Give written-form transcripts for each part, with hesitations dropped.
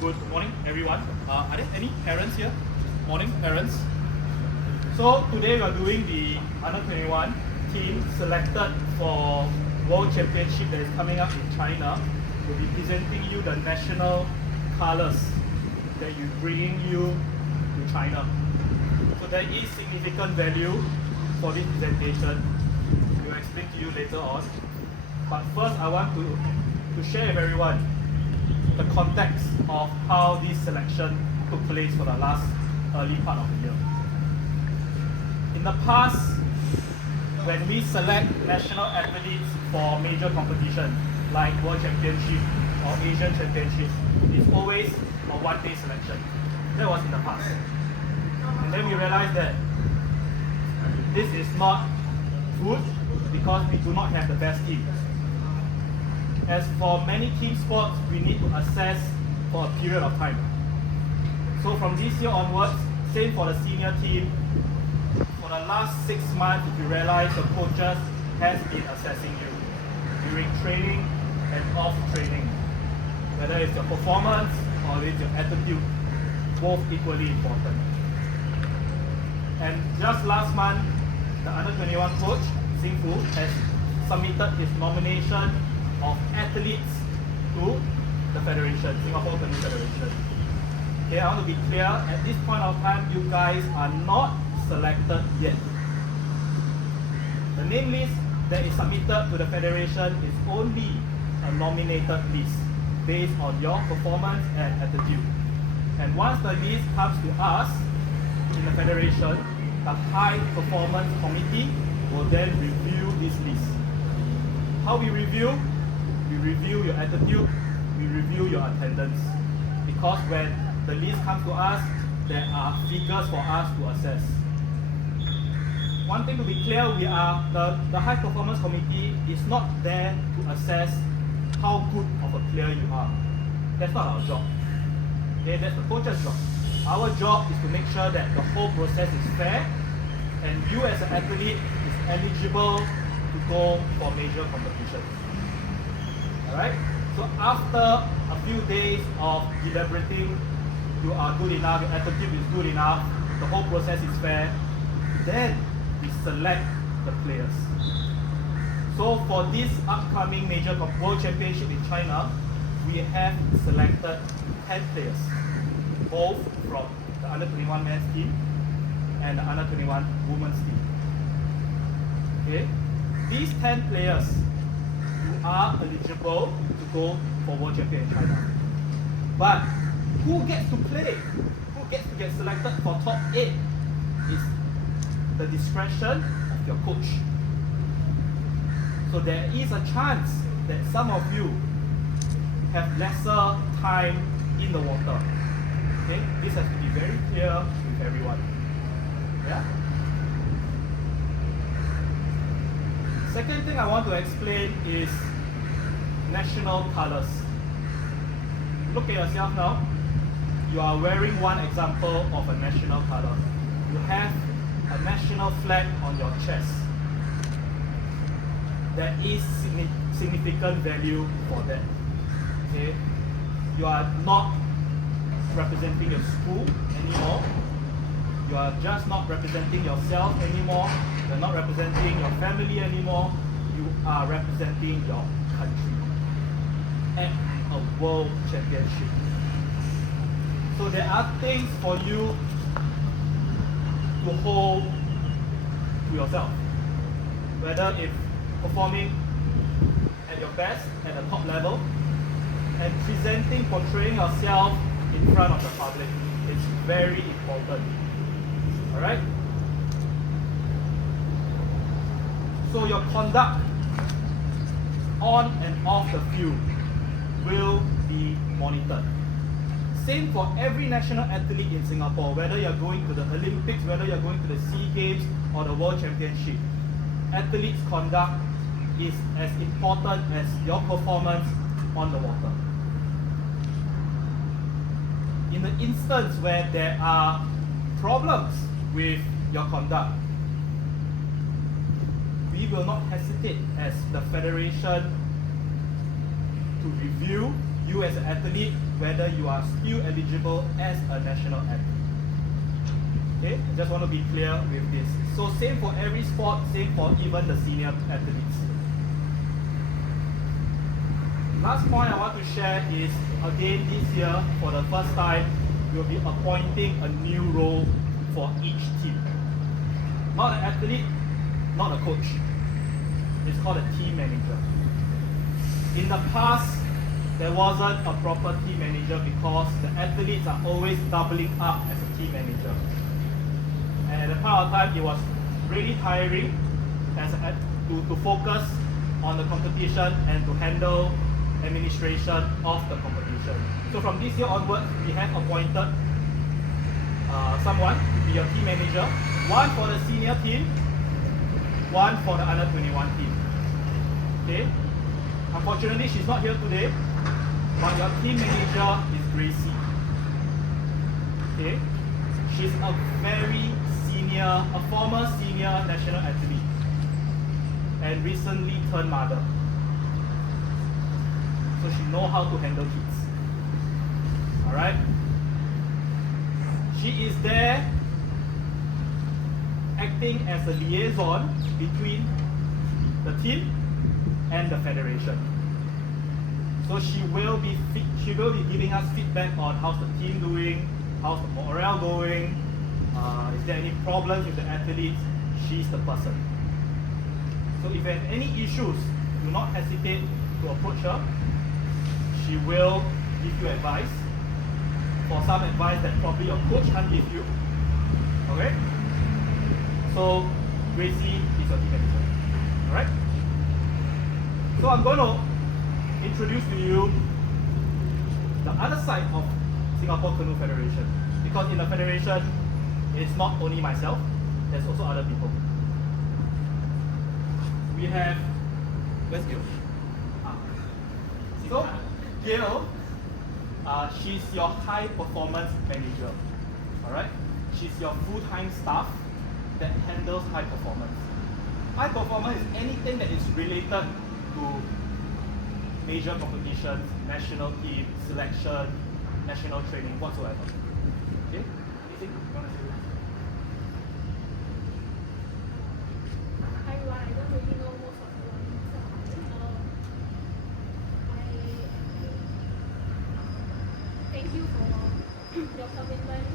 Good morning, everyone. Are there any parents here? Morning, parents. So today we are doing the under 21 team selected for World Championship that is coming up in China. We'll be presenting you the national colors that you bringing you to China. So there is significant value for this presentation. We'll explain to you later on. But first, I want to share with everyone the context of how this selection took place for the last early part of the year. In the past, when we select national athletes for major competition like World Championship or Asian Championship, it's always a one-day selection. That was in the past. And then we realized that this is not good because we do not have the best team. As for many team sports, we need to assess for a period of time. So from this year onwards, same for the senior team, for the last 6 months, if you realize the coaches has been assessing you during training and off training, whether it's your performance or it's your attitude, both equally important. And just last month, the under 21 coach, Sing Fu, has submitted his nomination of athletes to the federation, Singapore Canoe Federation. Okay, I want to be clear, at this point of time, you guys are not selected yet. The name list that is submitted to the federation is only a nominated list based on your performance and attitude. And once the list comes to us in the federation, the high performance committee will then review this list. How we review? We review your attitude, we review your attendance. Because when the list comes to us, there are figures for us to assess. One thing to be clear, the high performance committee is not there to assess how good of a player you are. That's not our job. Okay, that's the coach's job. Our job is to make sure that the whole process is fair and you as an athlete is eligible to go for major competitions. Alright? So after a few days of deliberating, you are good enough, your attitude is good enough, the whole process is fair, then we select the players. So for this upcoming major World Championship in China, we have selected 10 players, both from the under 21 men's team and the under 21 women's team. Okay? These 10 players are eligible to go for World Champion in China. But who gets to play? Who gets to get selected for top 8 is the discretion of your coach. So there is a chance that some of you have lesser time in the water. Okay? This has to be very clear with everyone. Yeah? Second thing I want to explain is national colors. Look at yourself now. You are wearing one example of a national color. You have a national flag on your chest. There is significant value for that. Okay? You are not representing your school anymore. You are just not representing yourself anymore. You are not representing your family anymore. You are representing your country at a world championship. So there are things for you to hold to yourself. Whether it's performing at your best, at the top level, and presenting, portraying yourself in front of the public. It's very important. Alright? So your conduct on and off the field will be monitored. Same for every national athlete in Singapore, whether you're going to the Olympics, whether you're going to the SEA Games or the World Championship. Athletes' conduct is as important as your performance on the water. In the instance where there are problems with your conduct, we will not hesitate as the federation to review you as an athlete, whether you are still eligible as a national athlete. Okay, I just want to be clear with this. So same for every sport, same for even the senior athletes. Last point I want to share is, again this year, for the first time, we'll be appointing a new role for each team. Not an athlete, not a coach. It's called a team manager. In the past, there wasn't a proper team manager because the athletes are always doubling up as a team manager. And at the point of time, it was really tiring to focus on the competition and to handle administration of the competition. So from this year onwards, we have appointed someone to be your team manager, one for the senior team, one for the under 21 team. Okay? Unfortunately, she's not here today, but your team manager is Gracie. Okay? She's a very senior, a former senior national athlete, and recently turned mother. So she knows how to handle kids. Alright? She is there acting as a liaison between the team and the federation. So she will be giving us feedback on how's the team doing, how's the morale going, is there any problems with the athletes. She's the person. So if you have any issues, do not hesitate to approach her. She will give you advice, for some advice that probably your coach can't give you. Okay? So Gracie is your team manager. Alright? So I'm going to introduce to you the other side of Singapore Canoe Federation. Because in the federation, it's not only myself, there's also other people. We have, where's Gil? So Gil, she's your high performance manager. Alright? She's your full-time staff that handles high performance. High performance is anything that is related to major competitions, national team, selection, national training, whatsoever. Okay? Anything you want to say? Hi everyone, I don't really know most of the I thank you for your commitment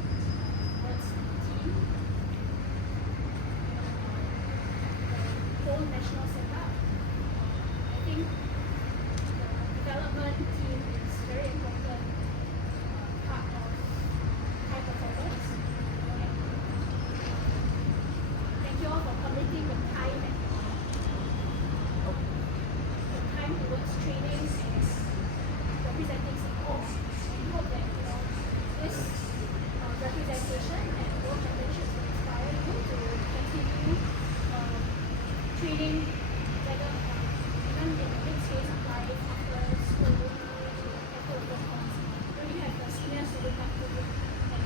towards the team, the whole national setup. I think the development team is very important part of high performance. Thank you all for committing the time towards training and representing Singapore. We hope that this representation and World Championships will inspire you to continue training, whether even in the next phase of life after school, after the workforce. When you have the senior student activity and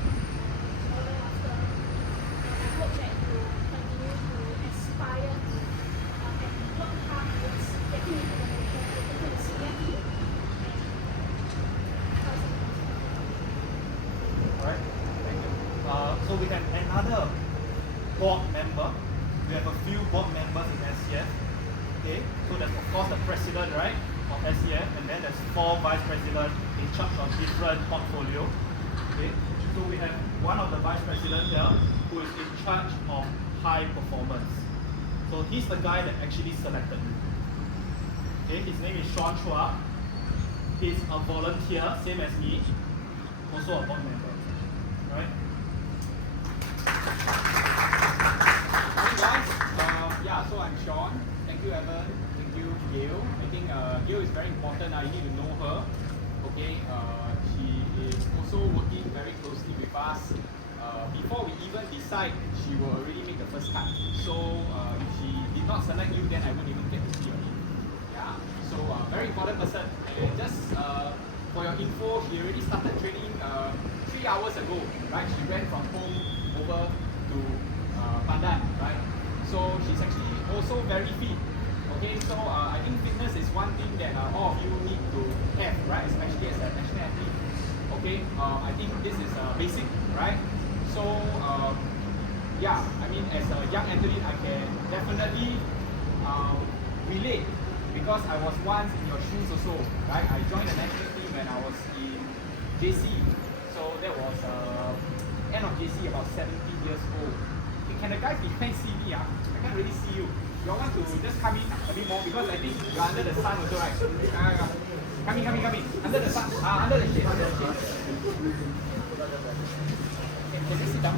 order after, I hope that you continue to aspire to and work hard towards getting into the senior team. Alright, thank you. So we have another board member. We have a few board members in SCF. Okay, so there's of course the president, right, of SCF, and then there's 4 vice presidents in charge of different portfolio. Okay, so we have one of the vice presidents here who is in charge of high performance. So he's the guy that actually selected you. Okay, his name is Sean Chua. He's a volunteer, same as me, also a board member. Right? Hi guys, so I'm Sean. Thank you Evan, thank you Gail. I think Gail is very important, you need to know her. Okay, she is also working very closely with us. Before we even decide, she will already make the first cut. So if she did not select you, then I wouldn't even get to see your name. Yeah, so very important person. And just for your info, she already started training 3 hours ago, right? She went from home over to Pandan, right? So she's actually also very fit. Okay, so I think fitness is one thing that all of you need to have, right? Especially as a national athlete. Okay, I think this is basic, right? So yeah, I mean, as a young athlete, I can definitely relate because I was once in your shoes also, right? I joined the national team when I was in JC, so that was end of JC, about 17 years old. Okay, can the guys behind see me? I can't really see you. You all want to just come in a bit more because I think you're under the sun also, right? Come in. Under the sun, under the shade, Can you sit down?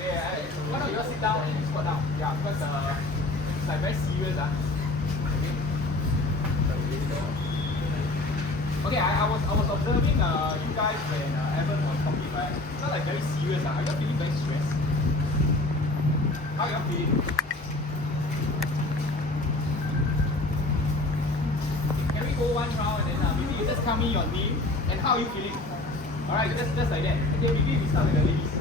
Yeah, why don't you all sit down and squat down? Yeah, because it's like very serious. Okay, I was observing you guys when Evan was talking, right? It's not like very serious. Are you all feeling very stressed? How are you all feeling? Can we go one round and then maybe you just tell me your name and how are you feeling? Alright, just like that. Okay, maybe we start with the ladies.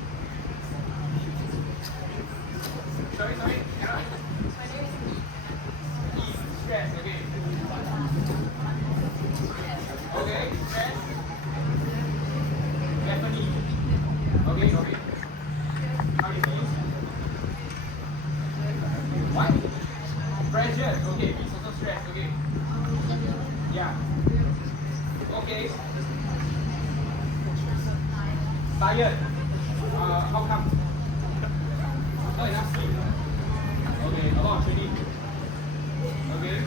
Sorry. My name is Eve. Stress, okay. Okay, stress. Stephanie. Okay. How do you feel? What? Pressure. Okay, he's also stressed. Okay. Yeah. Okay. Tired. How come? Not enough sleep. Okay, a lot of training. Okay.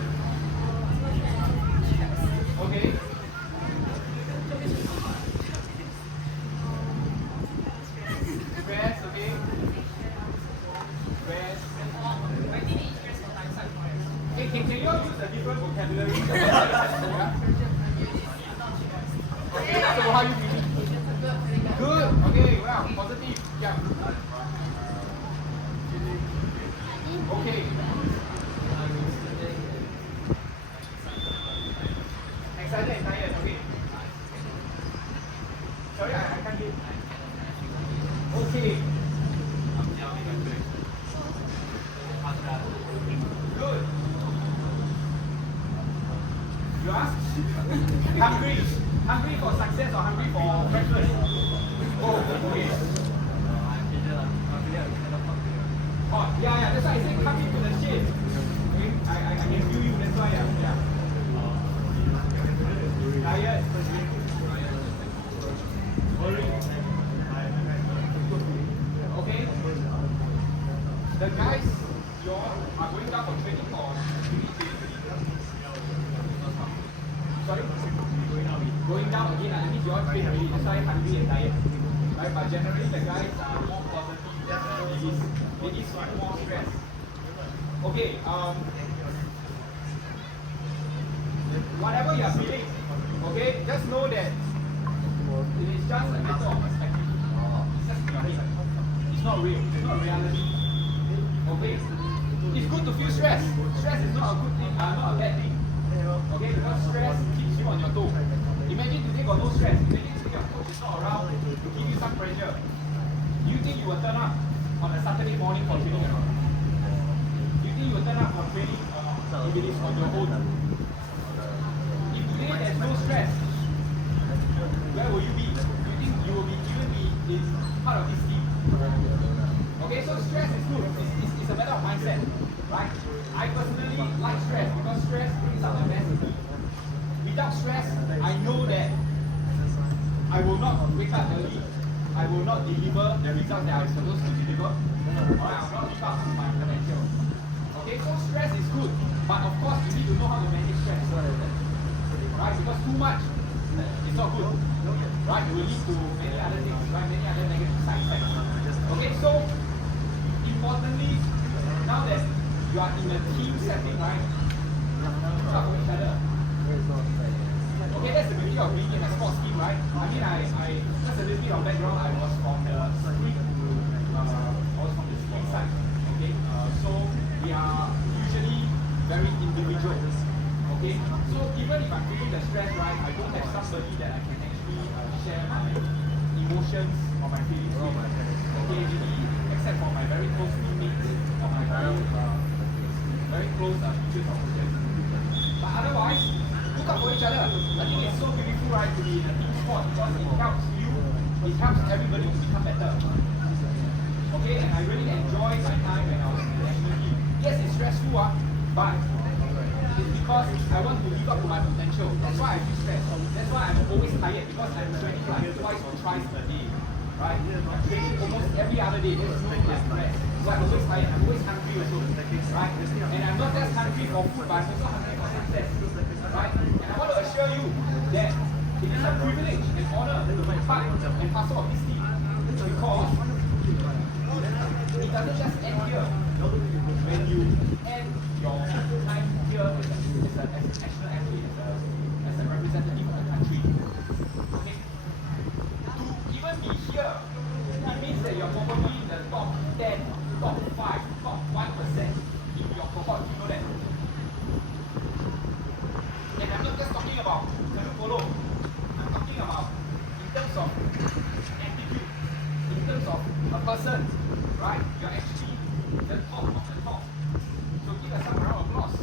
Okay. Stress, okay. Stress. Hey, can you all use a different vocabulary? Okay, so how are you feeling? Good. Okay, wow, positive. Yeah. Okay. Excited and tired. Okay. Sorry, I can't hear. Okay. Good. You ask? Hungry. Hungry for success or hungry for breakfast? Oh, okay. Oh, yeah, that's why I said come into the shade. Okay? I can feel you, that's why, yeah. Tired. Worried. Okay. The guys, you are going down for training or sorry? Going down again, that means you all train already, that's why hungry and tired. Right? But generally the guys are more positive than the ladies. Ladies are more stressed. Okay, whatever you are feeling, okay, just know that it is just a matter of perspective. It's just in your head. It's not real. It's not reality. Okay? It's good to feel stress. Stress is not a good thing, not a bad thing. Okay? Because stress keeps you on your toe. Imagine today got no stress. Imagine today your coach is not around to give you some pressure. Do you think you will turn up on a Saturday morning for training or not? Do you think you will turn up for training if it is on your own? If today there's no stress, where will you be? Do you think you will even be part of this team? Okay, so stress is good. It's a matter of mindset, right? I personally like stress because stress brings out the best in me. Without stress, I know that I will not wake up early. I will not deliver the results that I'm supposed to deliver. Alright, I will not live up to my potential. Okay, so stress is good, but of course you need to know how to manage stress. Right? Because too much is not good. Right? It will lead to many other things, right? Many other negative side effects. Okay, so importantly, now that you are in a team setting, right? Talk to each other. Okay, that's the beauty of being in a sports team, right? I mean, just a little bit of background. I was from the ski side. Okay, so we are usually very individual. Okay, so even if I'm feeling the stress, right, I don't have somebody that I can actually share my emotions or my feelings with. Okay, really, except for my very close teammates or my very very close features of it. But otherwise, look out for each other. I think it's so beautiful, right, to be in a team sport because it helps you, it helps everybody to become better. Okay, and I really enjoy my time when I was in the national team. Yes, it's stressful, but it's because I want to live up to my potential. That's why I feel stressed. That's why I'm always tired because I'm training like twice or thrice a day. Right? I'm training almost every other day. There's no rest. So I'm always tired. I'm always hungry also. Right? And I'm not just hungry for food, but I'm also hungry for success. Right? And I want to assure you that it is a privilege and honor to be part and parcel of this team. Because it doesn't just end here. When you end your time here as a national athlete, as a representative of the country, okay, to even be here, it means that you're probably in the top 10, top 5, top 1% in your cohort. You know that? And I'm not just talking about polo. I'm talking about in terms of attitude, in terms of a person, right? You're actually the top of the top. So give us some round of applause.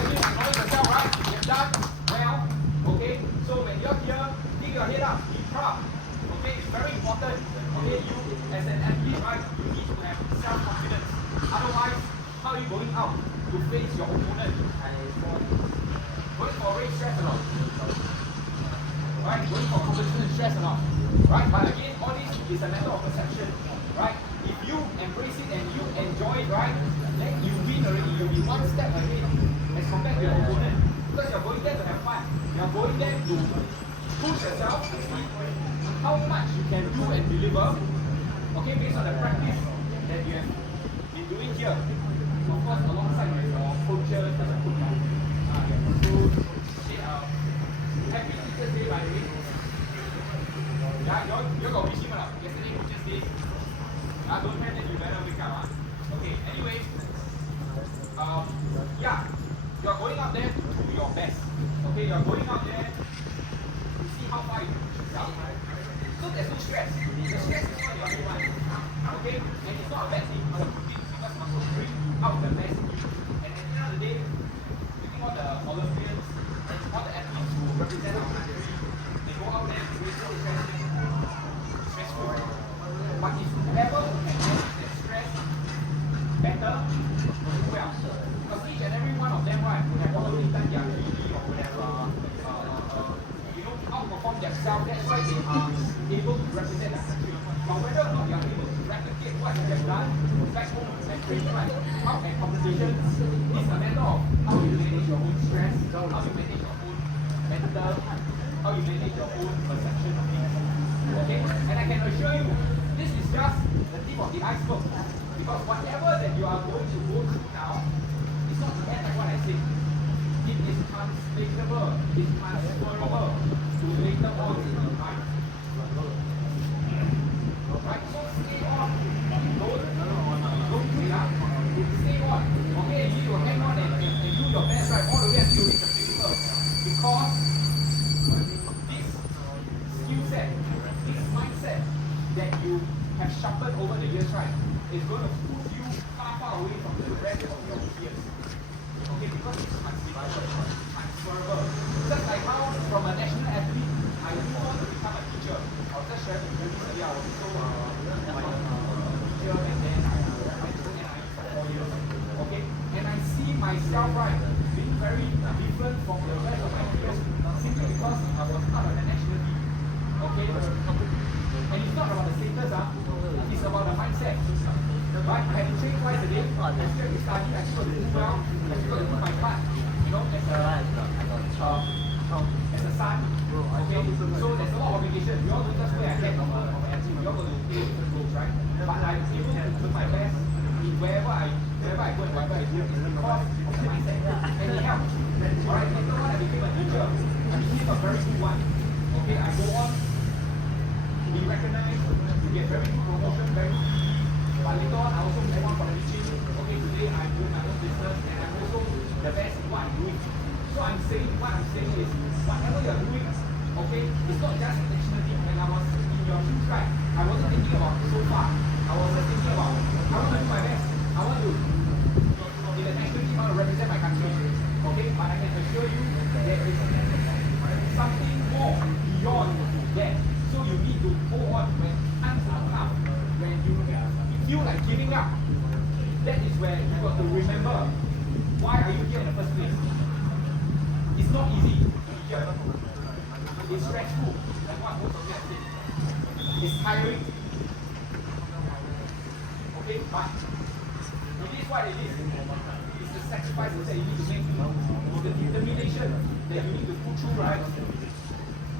Okay, acknowledge yourself, right? You've done well. Okay, so when you're here, keep your head up, be proud. Okay, it's very important. Okay, you as an athlete, right? You need to have self-confidence. Otherwise, how are you going out to face your opponent? Going for a race stress or not? Right? Going for competition stress or not? Right? But again, all this is a matter of perception. Right? If you embrace it and you enjoy it, right, then you win already. You'll be one step ahead as compared to your opponent. Because you're going there to have fun. You're going there to push yourself to see how much you can do and deliver. Okay, based on the practice that you have been doing here. Of course, alongside your coaches and the coach. Happy Teachers Day, by the way. Yeah, you got wish him or not? Yesterday, Teachers Day. Don't have that, you better wake up. Okay, anyway. Yeah, you're going out there to do your best. Okay, you're going out there to see how far you can push yourself. So there's no stress. The stress is not your only one. Okay, and it's not a bad thing. It's a good thing because it will bring out the best in you. And at the end of the day, you think all the Olympians, all the athletes who represent our country, they go out there to do stressful. But if you ever can manage that stress better, you do well. Because each and every one of them, right, would have probably done their PhD or would have outperformed themselves. That's why they are able to represent the country. But whether or not you are able to replicate what you have done back home and training, right, out at competitions, it's a matter of how you manage your own stress, how you manage your own mental, how you manage your own perception of things. Okay? And I can assure you, this is just the tip of the iceberg. Because whatever that you are going to go through now, it's not the end of what I say. It is translatable, it's transferable to later on in life. Right? So stay on. Don't quit up. Stay on. Okay, you need to hang on and do your best, right, all the way until you reach the pinnacle. Because this skill set, this mindset that you have sharpened over the years, right, is going to push you far away from the rest of your peers. Okay, because it's transferable. Just like how from a national athlete, I move on to become a teacher. I was just sharing with you recently, I was also a teacher and then I went to NIE for 4 years. Okay, and I see myself, right, being very different from the rest of my peers simply because I was part of the national team. Okay, and it's not about the status, it's about the mindset. Right? I had to train twice a day. I still have to study, I still have to do well, I still have to do my part. You know, as a son. Okay? So there's a lot of obligation. We all don't just wear a hat of a team. We all got to play different roles, right? But I'm able to do my best in wherever I go and whatever I do is because of the mindset. And it helps. Alright, later on I became a teacher. I became a very good one. Okay, I go on to be recognized, to get very good promotion, very good. But later on, I also move on from the teaching. Okay, today I'm doing my own business and I'm also the best in what I'm doing. So what I'm saying is, whatever you're doing, okay, it's not just national team. When I was in your shoes, right, I wasn't thinking about so far. I was just thinking about, I want to do my best. I want to, in the national team, I want to represent my country. Okay, but I can assure you there is something more beyond that. So you need to hold on when times are tough, when you feel like giving up. That is where you got to remember why are you here in the first place. It's not easy to be here. It's stressful, like what most of you have said. It's tiring. Okay, but it is what it is. It's the sacrifices that you need to make. It's the determination that you need to put through, right?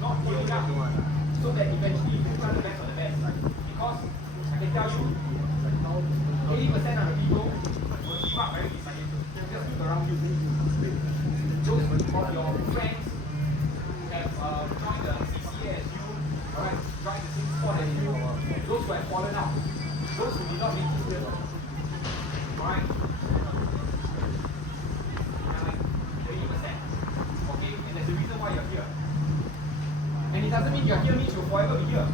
Not giving up. So that eventually you try the best of the best. Because I can tell you, 80% of the people will give up very easily. Just look around you. Those of your friends have joined the CCA as you, alright, joined the same sport as you. Those who have fallen out, those who did not make it here, alright, they're like 30%. Okay, and there's a reason why you're here. And it doesn't mean you're here means you'll forever be here.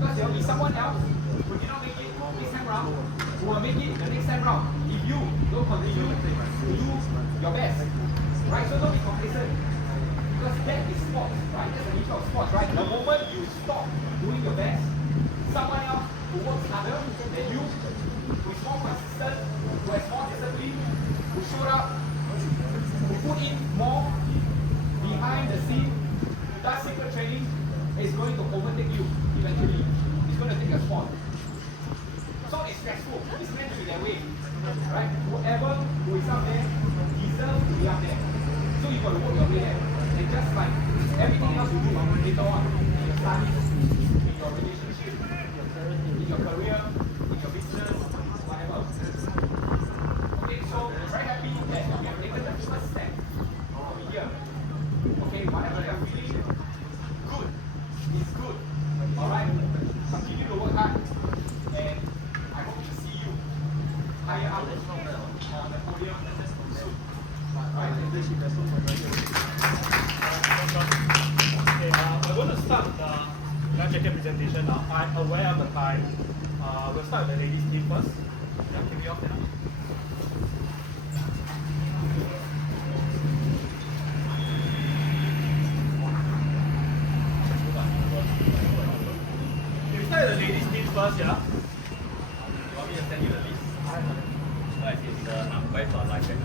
Because there will be someone else who did not make it this time round, who will make it the next time round. If you don't continue to do your best. Right? So don't be complacent. Because that is sports, right? That's the nature of sports, right? The moment you stop doing your best, someone else who works harder than you, who is more consistent, who has more discipline, who showed up, who put in more behind the scene, who does secret training, is going to overtake you eventually. It's going to take a spot. So it's stressful. It's meant to be that way. Right? Whoever who is up there deserves to be up there. So you've got to work your way there. And just like everything else you do later on, in your studies, in your relationship, in your career, in your business, whatever. Okay, so I'm very happy that we have taken the first step over here. Okay, whatever you're feeling, good. It's good. Alright? Continue to work hard. And I hope to see you higher up on the podium soon. Alright? Okay, I'm going to start the life jacket presentation now. I'm aware of the time. We'll start with the ladies team first. Yeah, can we off now? We start with the ladies team first, yeah? You want me to send you the list? So I see the number for life jacket.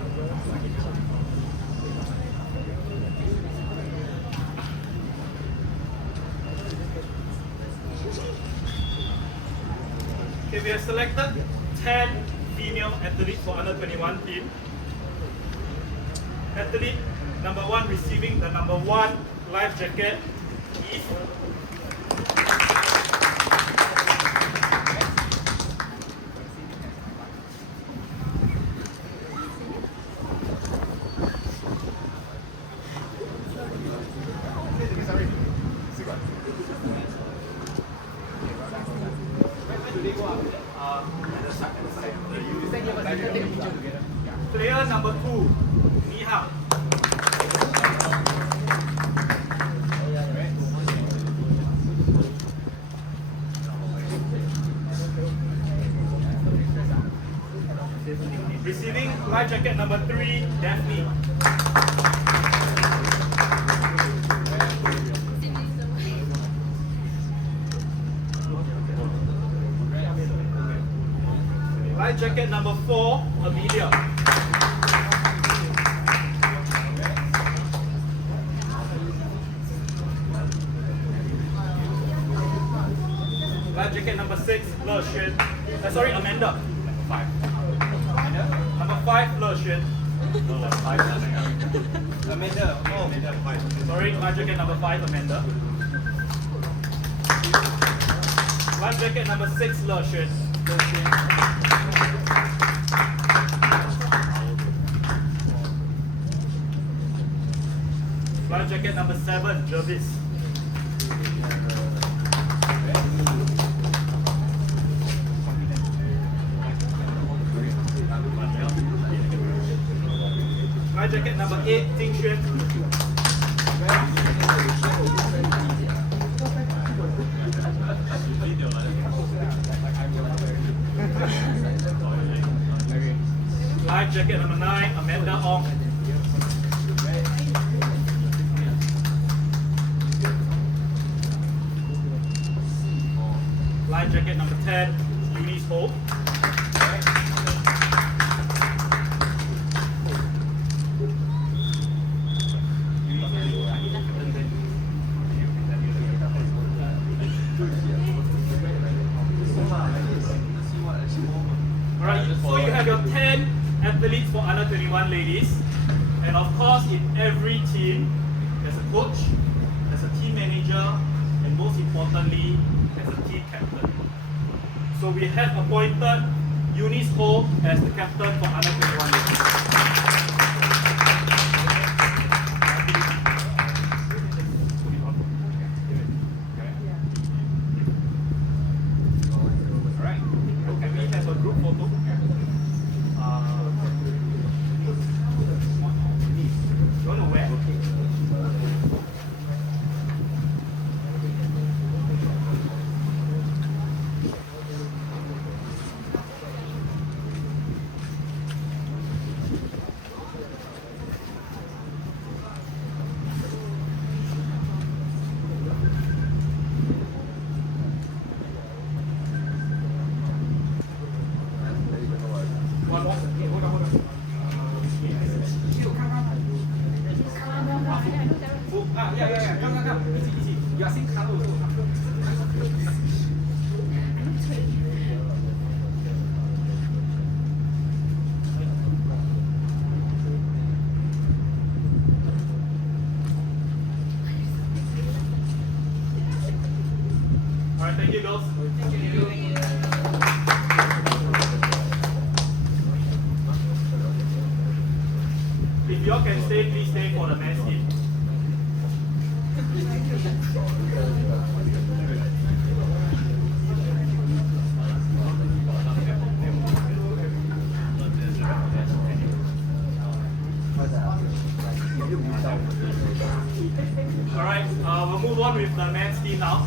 Okay, we have selected 10 female athletes for under 21 team. Athlete number 1 receiving the number 1 life jacket is player number 2, Niha. Receiving life jacket number 3, Daphne. Life jacket number 4, Amelia. Life jacket number 6, Le Xuan. Sorry, Amanda. Number 5. Number 5, Le Xuan. No, 5. Amanda. Oh, Amanda 5. Sorry, life jacket number 5, Amanda. Life jacket number 6, Le Xuan. Life jacket number 7, Jervis. Life jacket number 8, Ting Xuan. Life jacket number 9, Amanda Ong. Life jacket number 10, Eunice Ho. Alright, so you have your 10 athletes for under 21 ladies. And of course, in every team, there's a coach, there's a team manager, and most importantly, there's a team captain. So we have appointed Eunice Ho as the captain for under 21 ladies. Alright. Can we have a group photo? You want to wear? One more. Okay, hold on. Oh, yeah. Come. Easy. You are same color also. Alright, thank you, girls. If y'all can stay, please stay for the men's team. Alright, we'll move on with the men's team now.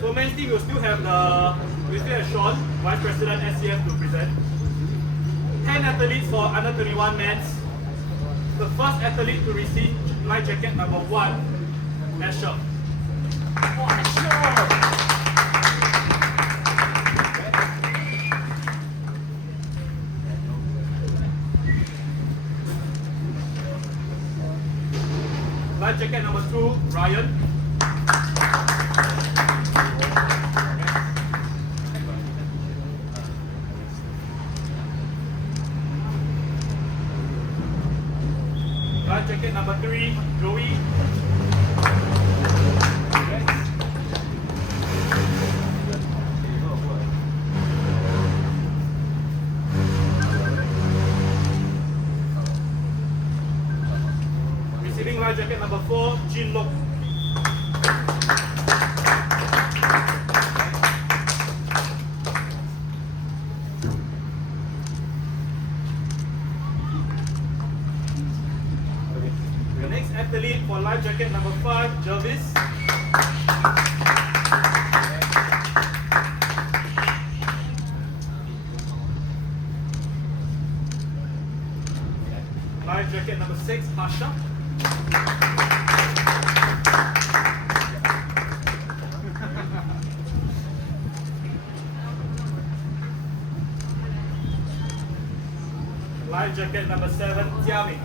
So men's team will still have Sean, Vice President SCF to present. 10 athletes for under 21 men's. The first athlete to receive life jacket number 1, Asher. Life jacket number 2, Ryan. Life jacket number 3, Joey. Receiving life jacket number 4, Jin Lok. The next athlete for life jacket number 5, Jervis. Life jacket number 6, Harsha. Life jacket number 7, Jiaming.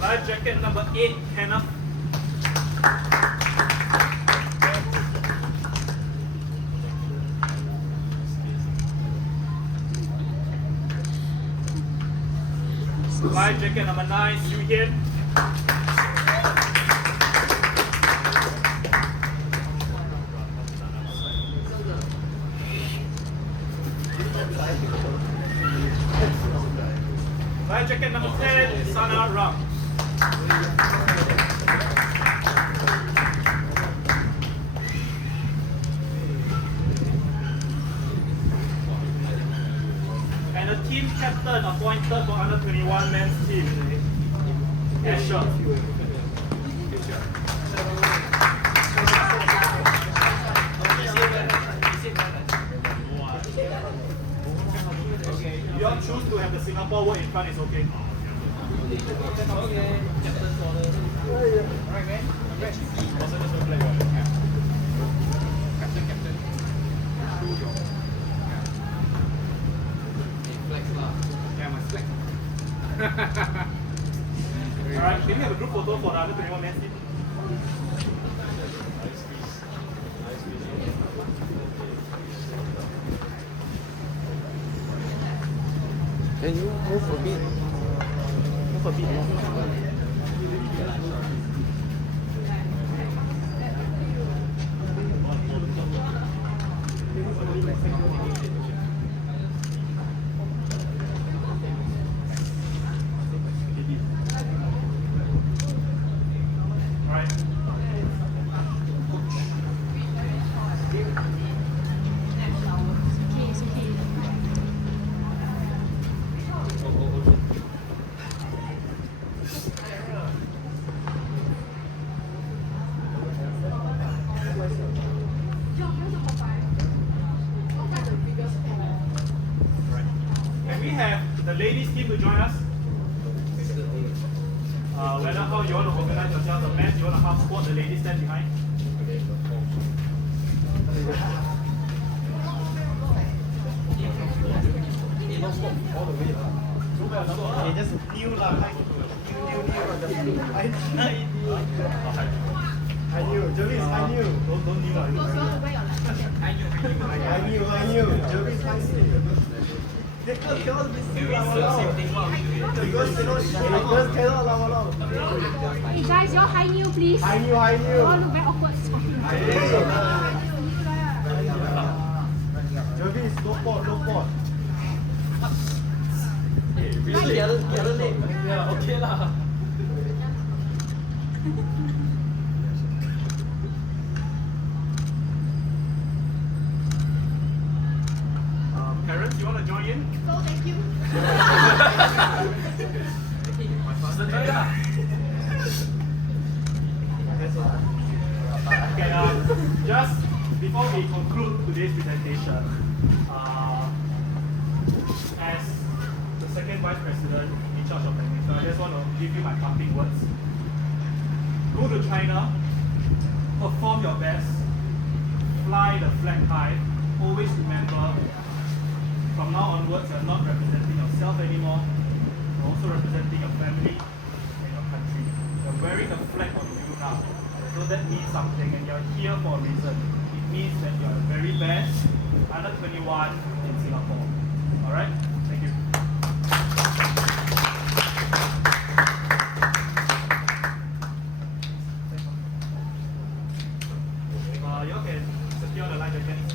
Life jacket number 8, Kenneth. Life jacket number 9, Yu Hian. Life jacket number 10, Sana Ram. captain appointed for under 21 men's team. Asher. If you all choose to have the Singapore word in front, it's okay. Okay. Captain's order. Alright, man. Congrats. Also just one play. Yeah. Captain. Choose your. Yeah, my flex. Alright, can we have a group photo for the under 21 men's team? Can you move a bit? Move a bit more. Alright. Can we have the ladies team to join us? Whether how you want to organize yourself, the men you want to half squat, the ladies stand behind. Just new lah. I knew. Jervis, I knew. Don't kneel lah. I knew. Jervis, I knew. Because cannot be seen Because cannot lah. Hey guys, your high kneel please. I knew. You all look very awkward. Jervis, no pot. Really? The other name? Yeah, okay lah. Parents, you want to join in? No, thank you. My faster try lah. Okay, just before we conclude today's presentation, as the second vice president in charge of technical, I just want to give you my parting words. Go to China, perform your best, fly the flag high, always remember, from now onwards you're not representing yourself anymore, you're also representing your family and your country. You're wearing the flag on you now. So that means something and you're here for a reason. It means that you're the very best under 21 in Singapore. Alright? Thank you. You all can secure the life jackets.